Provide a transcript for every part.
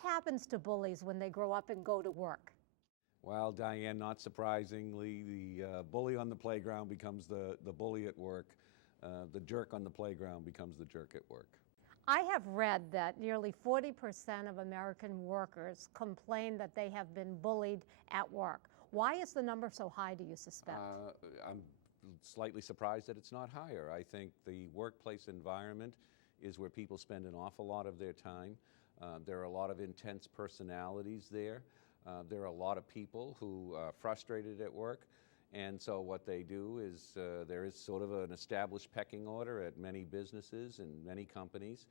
What happens to bullies when they grow up and go to work? Well, Diane, not surprisingly, the bully on the playground becomes the bully at work. The jerk on the playground becomes the jerk at work. I have read that nearly 40% of American workers complain that they have been bullied at work. Why is the number so high, do you suspect? I'm slightly surprised that it's not higher. I think the workplace environment is where people spend an awful lot of their time. There are a lot of intense personalities there. There are a lot of people who are frustrated at work, and so what they do is there is sort of an established pecking order at many businesses and many companies,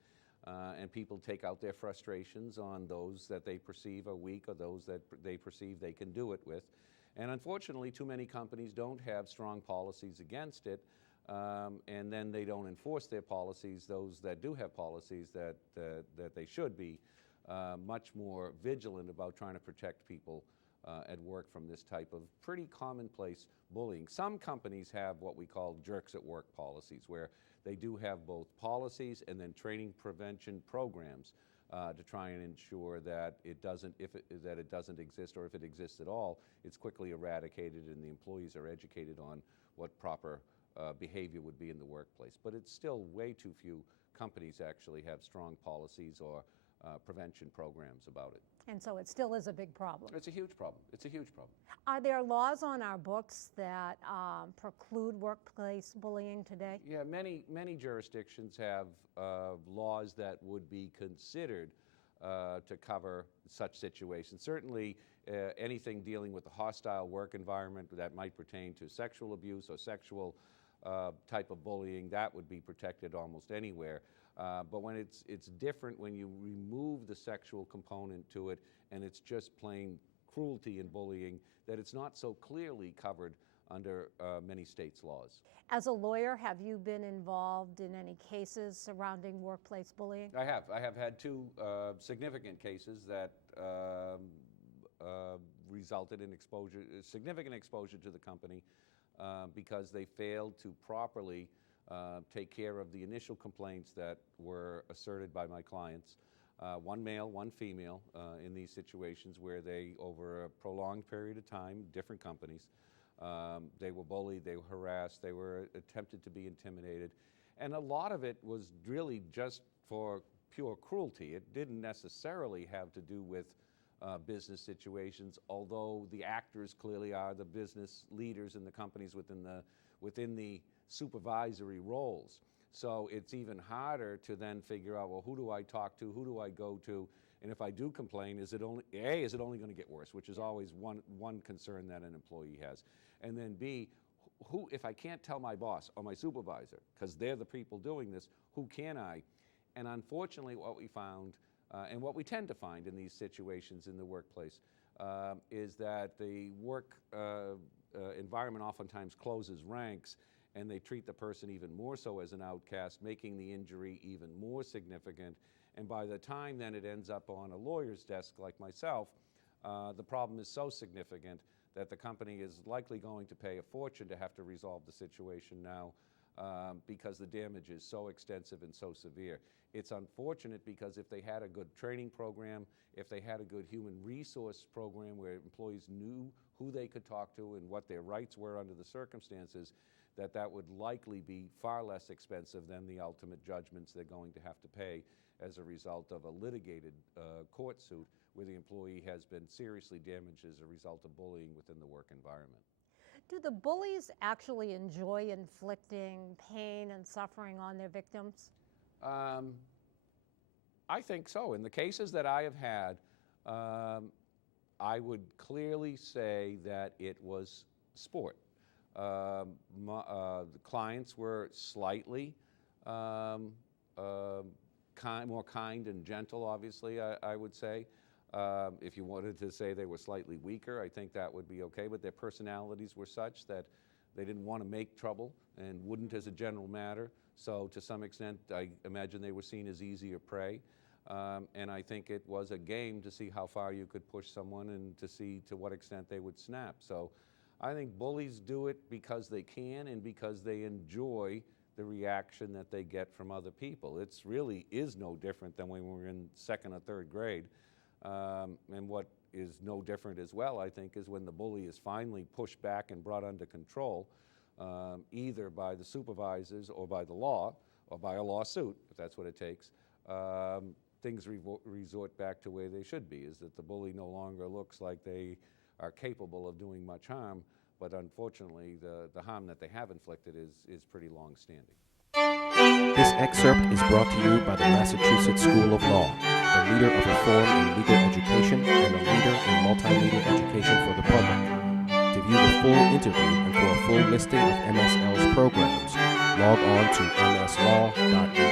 and people take out their frustrations on those that they perceive are weak or those that they perceive they can do it with. And unfortunately, too many companies don't have strong policies against it, and then they don't enforce their policies. Those that do have policies that they should be much more vigilant about trying to protect people at work from this type of pretty commonplace bullying. Some companies have what we call jerks at work policies, where they do have both policies and then training prevention programs to try and ensure that it doesn't exist, or if it exists at all, it's quickly eradicated and the employees are educated on what proper behavior would be in the workplace. But it's still way too few companies actually have strong policies or prevention programs about it. And so it still is a big problem. It's a huge problem. It's a huge problem. Are there laws on our books that preclude workplace bullying today? Yeah, many jurisdictions have laws that would be considered to cover such situations. Certainly anything dealing with the hostile work environment that might pertain to sexual abuse or sexual type of bullying, that would be protected almost anywhere. But when it's different when you remove the sexual component to it and it's just plain cruelty and bullying, that it's not so clearly covered under many states' laws. As a lawyer, have you been involved in any cases surrounding workplace bullying? I have had two significant cases that resulted in significant exposure to the company because they failed to properly take care of the initial complaints that were asserted by my clients. One male, one female, in these situations where they, over a prolonged period of time, different companies, they were bullied, they were harassed, they were attempted to be intimidated. And a lot of it was really just for pure cruelty. It didn't necessarily have to do with business situations, although the actors clearly are the business leaders in the companies within the supervisory roles. So it's even harder to then figure out, well, who do I talk to, who do I go to, and if I do complain, is it only going to get worse, which is always one concern that an employee has, and then B, who, if I can't tell my boss or my supervisor, because they're the people doing this, who can I? And unfortunately, what we found, and what we tend to find in these situations in the workplace, is that the work environment oftentimes closes ranks, and they treat the person even more so as an outcast, making the injury even more significant. And by the time then it ends up on a lawyer's desk like myself, the problem is so significant that the company is likely going to pay a fortune to have to resolve the situation now, because the damage is so extensive and so severe. It's unfortunate because if they had a good training program, if they had a good human resource program where employees knew who they could talk to and what their rights were under the circumstances, that would likely be far less expensive than the ultimate judgments they're going to have to pay as a result of a litigated court suit where the employee has been seriously damaged as a result of bullying within the work environment. Do the bullies actually enjoy inflicting pain and suffering on their victims? I think so. In the cases that I have had, I would clearly say that it was sport. The clients were slightly more kind and gentle, obviously, I would say. If you wanted to say they were slightly weaker, I think that would be okay, but their personalities were such that they didn't want to make trouble and wouldn't as a general matter. So to some extent, I imagine they were seen as easier prey. And I think it was a game to see how far you could push someone and to see to what extent they would snap. So I think bullies do it because they can and because they enjoy the reaction that they get from other people. It really is no different than when we were in second or third grade. And what is no different as well, I think, is when the bully is finally pushed back and brought under control, either by the supervisors or by the law, or by a lawsuit, if that's what it takes, things resort back to where they should be, is that the bully no longer looks like they are capable of doing much harm, but unfortunately the harm that they have inflicted is pretty long-standing. This excerpt is brought to you by the Massachusetts School of Law, the leader of reform in legal education and a leader in multimedia education for the public. To view the full interview and for a full listing of MSL's programs, log on to mslaw.edu.